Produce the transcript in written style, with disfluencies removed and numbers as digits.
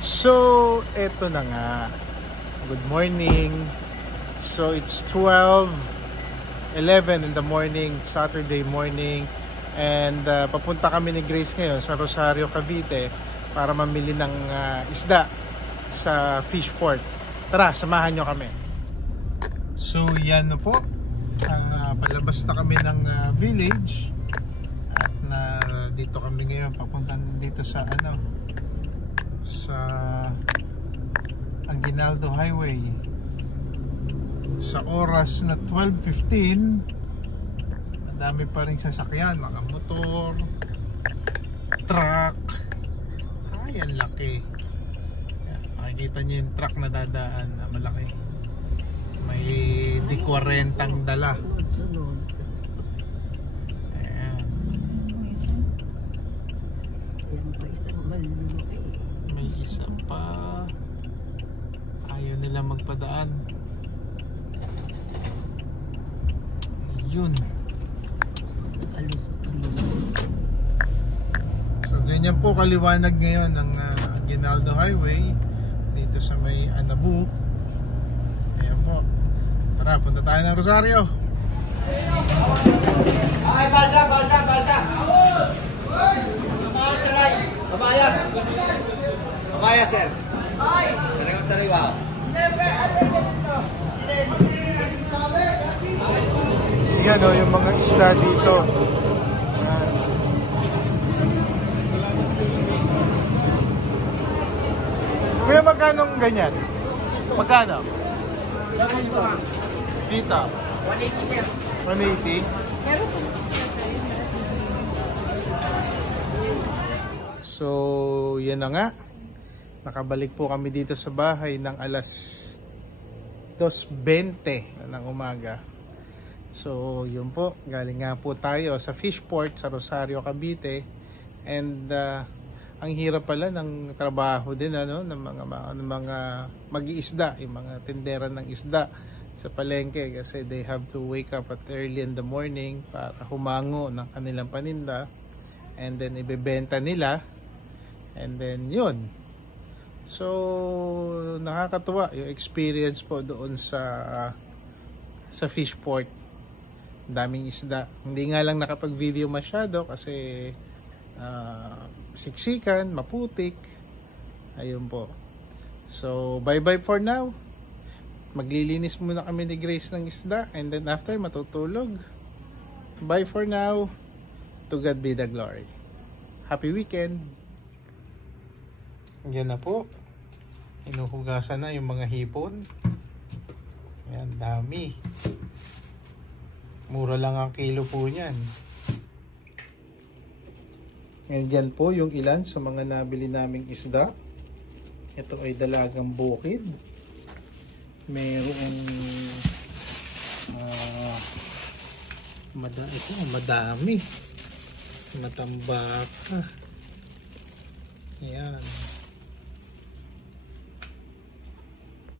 So, eto na nga. Good morning. So, it's 12:11 in the morning, Saturday morning. And papunta kami ni Grace ngayon sa Rosario, Cavite para mamili ng isda sa Fishport. Tara, samahan nyo kami. So, yan na po. Palabas na kami ng village. At dito kami ngayon, papunta dito sa sa Aguinaldo Highway. Sa oras na 12:15, madami pa rin sasakyan, mga motor, truck. Ay, ang laki. Makikita nyo yung truck na dadaan na malaki. May D40 dala. Ayan. May isa pa. Ayaw nila magpadaan. Yun. So ganyan po kaliwanag ngayon ng Aguinaldo Highway dito sa may Anabu. Ayan po. Tara, punta tayo ng Rosario. Ay, balsa! Kabayas, sir. Parang sariwa. Yan o, yung mga isda dito. Kuya, magkano ganyan? Magkano? Dito? 180, sir. 180? So, yan na nga. Nakabalik po kami dito sa bahay ng alas 2:20 ng umaga. So, yun po. Galing nga po tayo sa Fishport sa Rosario, Cavite. And ang hirap pala ng trabaho din ng mga mag-iisda, yung mga tindera ng isda sa palengke, kasi they have to wake up at early in the morning para humango ng kanilang paninda, and then ibebenta nila, and then yun. So nakakatuwa yung experience po doon sa Fishport. Daming isda. Hindi nga lang nakapag-video masyado kasi siksikan, maputik. Ayun po. So bye bye for now. Maglilinis muna kami ni Grace ng isda, and then after matutulog. Bye for now. To God be the glory. Happy weekend. Yan na po. Inuhugasan na yung mga hipon. Yan, dami. Mura lang ang kilo po niyan. And yan po yung ilan sa mga nabili naming isda. Ito ay dalagang bukid. Mayroong madami. Matambaka. Ayan.